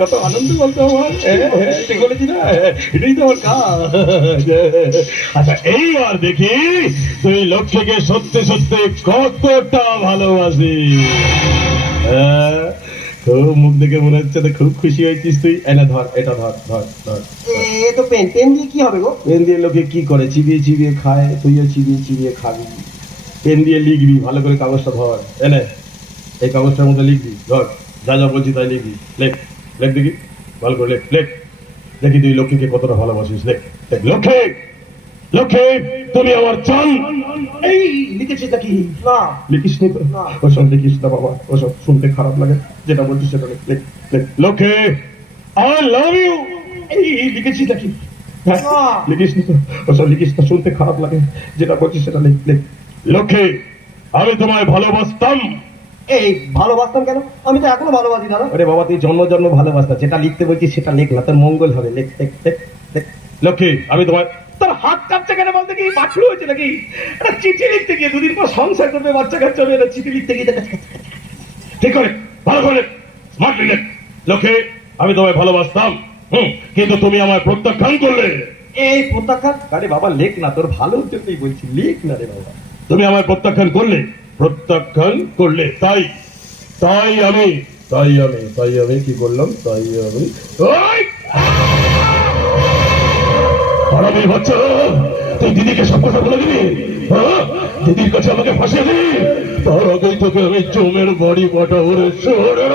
কত আনন্দ বলতো আমার? ঠিক বলেছি না? এটাই তো আমার কাজ। আচ্ছা এইবার দেখি তুই লক্ষ্মীকে সত্যি সত্যি কতটা ভালোবাসি। খুব মুখ দেখে মনে হচ্ছে তো খুব খুশি হয়েছিস তুই। এনে ধর এটা ধর ধর ধর এ তো পেন পেন দিয়ে কি হবে গো? পেন দিয়ে লোকে কি করে? চিবিয়ে চিবিয়ে খায় তুইও চিবিয়ে চিবিয়ে খাবি। পেন দিয়ে লিখবি ভালো করে কাগজটা ধর। এনে এই কাগজটার মধ্যে লিখবি ধর যা যা বলছি তাই লিখবি। লেখ। লেখ দেখি ভালো করে লেখ লেখ দেখি তুই লক্ষ্মীকে কতটা ভালোবাসিস লেখ লেখ লক্ষ্মী লক্ষ্মী তুমি আমার চান এই লিখেছিস নাকি? না। লিখিস নি ওসব লিখিস না বাবা। ওসব শুনতে খারাপ লাগে। যেটা বলছিস সেটা লেখ লেখ লক্ষ্মী আই লাভ ইউ এই লিখেছিস নাকি? হ্যাঁ। লিখিস নি ওসব লিখিস না শুনতে খারাপ লাগে। যেটা বলছিস সেটা লেখ লেখ লক্ষ্মী আমি তোমায় ভালোবাসতাম। এই ভালোবাসতাম কেন? আমি তো এখনও ভালোবাসি দাদা আরে বাবা তুই জন্ম জন্ম ভালোবাসতা। যেটা লিখতে বলছিস সেটা লেখ না তোর মঙ্গল হবে। লেখ লেখ লেখ লেখ। লক্ষ্মী আমি তোমায় তোর হাত কাঁপছে কেন বলতে কি? বাছড়ু হয়েছে নাকি? একটা চিঠি লিখতে গিয়ে দুদিন পর সংসার করবে বাচ্চা কাচ্চা হবে চিঠি লিখতে গিয়ে দেখা ঠিক করে ভালো করে স্মার্ট লিখ। লক্ষ্মী আমি তোমায় ভালোবাসতাম। হুম কিন্তু তুমি আমায় প্রত্যাখ্যান করলে। এই প্রত্যাখ্যান? আরে বাবা লেখ না তোর ভালো জন্যই বলছি লেখ না রে বাবা। তুমি আমায় প্রত্যাখ্যান করলে। প্রত্যাখ্যান করলে, তাই তাই আমি তাই আমি তাই আমি কি করলাম? তাই আমি তুই দিদিকে সব কথা বলে দিবি? হ্যাঁ? দিদির কাছে আমাকে ফাঁসিয়ে দিবি? তার আগেই তোকে আমি জমের বাড়ি পাঠা ওরে শহরের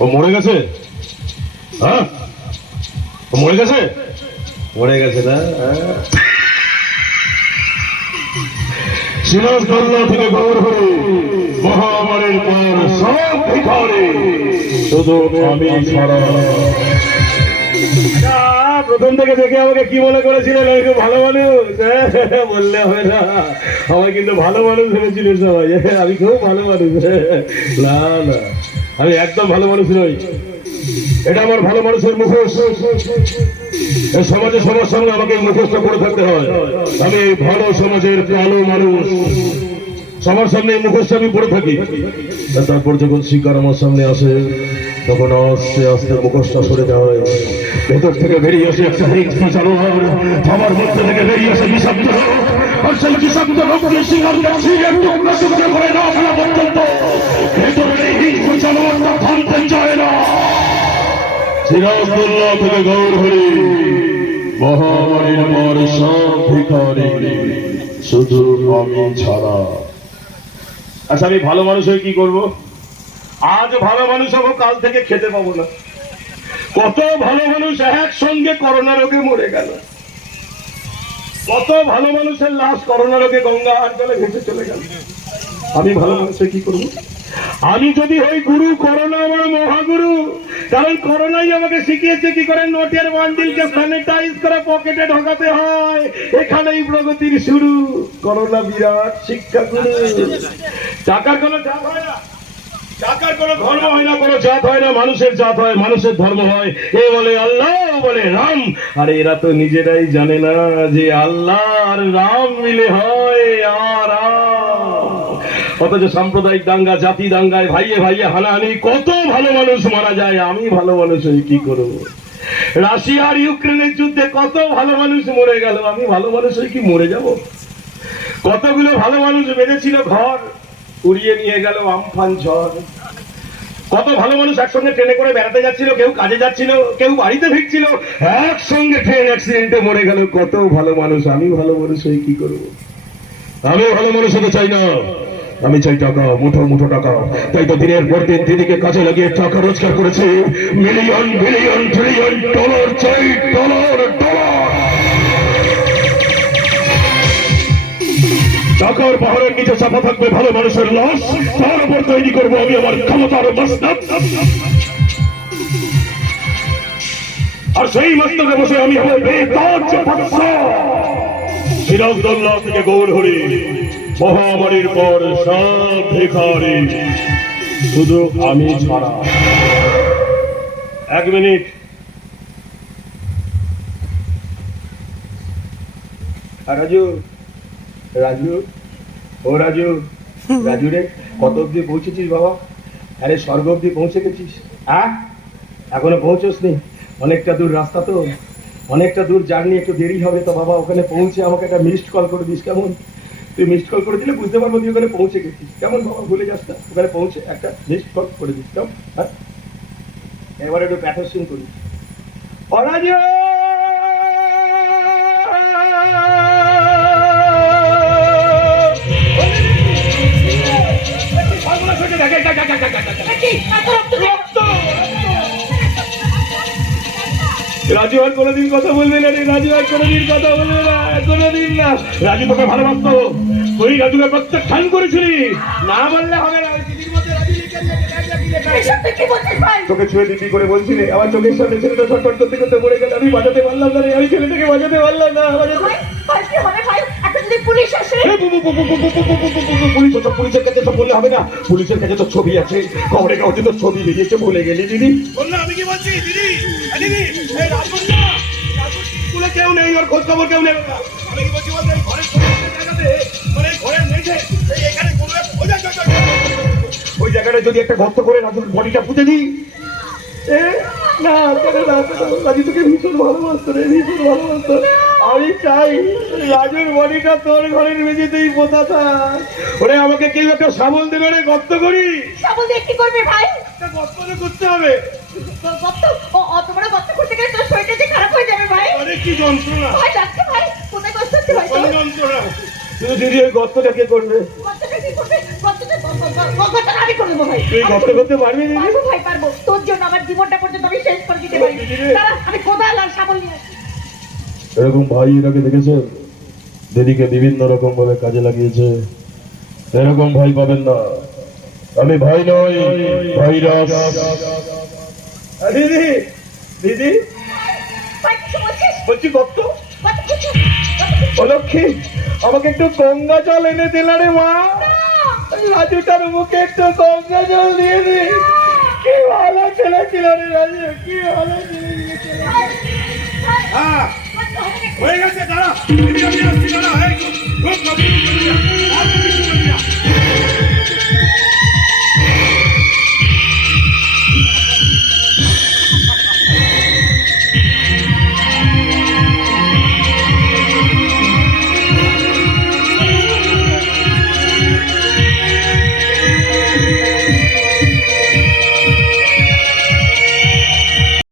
ও মরে গেছে? হ্যাঁ? ও মরে গেছে? মরে গেছে না। সিরাজ দল্লা থেকে গৌর হরে মহামারীর পর সব শুধু আমি আহ, প্রথম থেকে দেখে আমাকে কি মনে করেছিলেন আমি ভালো মানুষ। হ্যাঁ, বললে হবে না। আমায় কিন্তু ভালো মানুষ ভেবেছিল সবাই। আমি খুব ভালো মানুষ। না না আমি একদম ভালো মানুষ নই। এটা আমার ভালো মানুষের মুখোশ। সমাজে সবার সঙ্গে আমাকে মুখোশটা করে থাকতে হয়। আমি ভালো সমাজের ভালো মানুষ। সবার সামনে মুখোশটা আমি পড়ে থাকি। তারপর যখন শিকার আমার সামনে আসে তখন আস্তে আস্তে মুখোশটা সরে দেওয়া হয় ভেতর থেকে বেরিয়ে আসে একটা হিংস্র জানোয়ার আমার মধ্যে থেকে বেরিয়ে বিষাক্ত রোগ। আর সেই বিষাক্ত রোগকে সিংহাসনে ছিঁড়ে টুকরো টুকরো করে না এই হিংস্র জানোয়ারটা থামতে চায় না। থেকে গৌর হরি। সব শুধু আমি ছাড়া। আচ্ছা আমি ভালো মানুষ হয়ে কি করব? আজ ভালো মানুষ হব, কাল থেকে খেতে পাবো না। কত ভালো মানুষ একসঙ্গে করোনা রোগে মরে গেল। কত ভালো মানুষের লাশ করোনা রোগে গঙ্গা আর জলে ভেসে চলে গেল। আমি ভালো মানুষ হয়ে কি করব? আমি যদি হই গুরু, করোনা আমার মহাগুরু, কারণ করোনাই আমাকে শিখিয়েছে কি করে নোটের বান্ডিলকে স্যানিটাইজ করে পকেটে ঢোকাতে হয়। এখানেই প্রগতির শুরু। করোনা বিরাট শিক্ষা গুরু টাকার কোনো জাত হয় না। টাকার কোনো ধর্ম হয় না কোনো জাত হয় না মানুষের জাত হয় মানুষের ধর্ম হয়। এ বলে আল্লাহ বলে রাম। আর এরা তো নিজেরাই জানে না যে আল্লাহ আর রাম মিলে হয় আর অথচ সাম্প্রদায়িক দাঙ্গা জাতি দাঙ্গায় ভাইয়ে ভাইয়ে হানাহানি কত ভালো মানুষ মারা যায় আমি ভালো মানুষ হই কি করব? রাশিয়া আর ইউক্রেনের যুদ্ধে কত ভালো মানুষ মরে গেল আমি ভালো মানুষ হই কি মরে যাব? কতগুলো ভালো মানুষ বেঁধেছিল ঘর উড়িয়ে নিয়ে গেল আমফান ঝড় কত ভালো মানুষ একসঙ্গে ট্রেনে করে বেড়াতে যাচ্ছিল, কেউ কাজে যাচ্ছিল, কেউ বাড়িতে ফিরছিল একসঙ্গে ট্রেন অ্যাক্সিডেন্টে মরে গেল। কত ভালো মানুষ, আমি ভালো মানুষ হই কি করব? আমি ভালো মানুষ হতে চাই না। আমি চাই টাকা মুঠো মুঠো টাকা। তাই তো দিনের পর দিন দিদিকে কাজে লাগিয়ে টাকা রোজগার করেছে। মিলিয়ন বিলিয়ন ট্রিলিয়ন ডলার চাই ডলার ডলার টাকার পাহাড়ের নিচে চাপা থাকবে, ভালো মানুষের লাশ। তার উপর তৈরি করব আমি আমার ক্ষমতার মস্তক আর সেই মস্তকে বসে আমি হব বেতাজ। থেকে গৌর হরি মহামারীর পর সব ভিখারি। শুধু আমি ছাড়া। এক মিনিট। রাজু রাজু ও রাজু রাজু রে কত অব্দি পৌঁছেছিস বাবা? আরে স্বর্গ অব্দি পৌঁছে গেছিস হ্যাঁ? এখনও পৌঁছস নি অনেকটা দূর রাস্তা তো। অনেকটা দূর জার্নি একটু দেরি হবে তো বাবা ওখানে পৌঁছে আমাকে একটা মিসড কল করে দিস কেমন? তুই মিসড কল করে দিলে বুঝতে পারব তুই ওখানে পৌঁছে গেছিস। কেমন বাবা ভুলে যাস না। ওখানে পৌঁছে একটা মিসড কল করে দিস কেমন? হ্যাঁ? এবার একটু প্যাটার্সিং করি অরাজু রাজু আর কোনোদিন কথা বলবে না রে রাজু আর কোনোদিন কথা বলবে না কোনোদিন না। রাজু তোকে ভালোবাসতো। তুই রাজুকে প্রত্যাখ্যান করেছিলি। না বললে হবে না। তোকে ছুঁয়ে দিদি করে বলছিলে আমার চোখের সামনে ছেলেটা ছটফট করতে করতে মরে গেল। আমি বাঁচাতে পারলাম না রে। আমি ছেলেটাকে বাঁচাতে পারলাম না। যদি পুলিশ আসে পুলিশ তো পুলিশের কাছে তো বললে হবে না পুলিশের কাছে তো ছবি আছে খবরে কাগজে তো ছবি বেরিয়েছে বলে গেলি দিদি বলল আমি কি বলছি দিদি দিদি স্কুলে কেউ নেই ওর খোঁজ খবর কেউ নেই আমি কি বলছি বলতে ঘরের জায়গাতে মানে ঘরের মেঝে এখানে কোনো ওই জায়গাটা যদি একটা গর্ত করে রাজুর বডিটা পুঁতে দিই না কেন না? রাজু তোকে ভীষণ ভালোবাসতো রে ভীষণ ভালোবাসতো। আমি চাই রাজুর বডিটা তোর ঘরের মেঝেতেই পোতা থাক ওরে আমাকে কেউ একটা সাবল দেবে রে গর্ত করি। সাবল দিয়ে কি করবে ভাই? একটা গর্ত তো করতে হবে। গপ্ত অত বড় গপ্ত করতে গেলে তোর শরীরটা যে খারাপ হয়ে যাবে ভাই। আরে কি যন্ত্রণা। ভাই যাচ্ছে ভাই কোথায় কষ্ট হচ্ছে ভাই যন্ত্রণা। তুই দিদি ওই গর্তটা কে করবে? গর্তটা কি করবে? তুই করতে পারবি পারব ভাই পারব। তোর জন্য আমার জীবনটা পর্যন্ত আমি শেষ করে দিতে পারি। দাঁড়া আমি কোদাল আর সাবল নিয়ে আসি। এরকম ভাই এটাকে দেখেছে? দিদিকে বিভিন্ন রকম ভাবে কাজে লাগিয়েছে। এরকম ভাই পাবেন না। আমি ভাই নই ভাইরাস দিদি দিদি। ভাই কিছু বলছিস? বলছি গপ্ত। কত কিছু কত কিছু অলক্ষী আমাকে একটু গঙ্গা জল এনে দিলা রে মা। রাজুটার মুখে একটু কমসা জল দিয়ে দে কি ভালো ছেলে ছিল রে রাজু কি ভালো ছেলে হ্যাঁ। হয়ে। গেছে দাঁড়া। খুব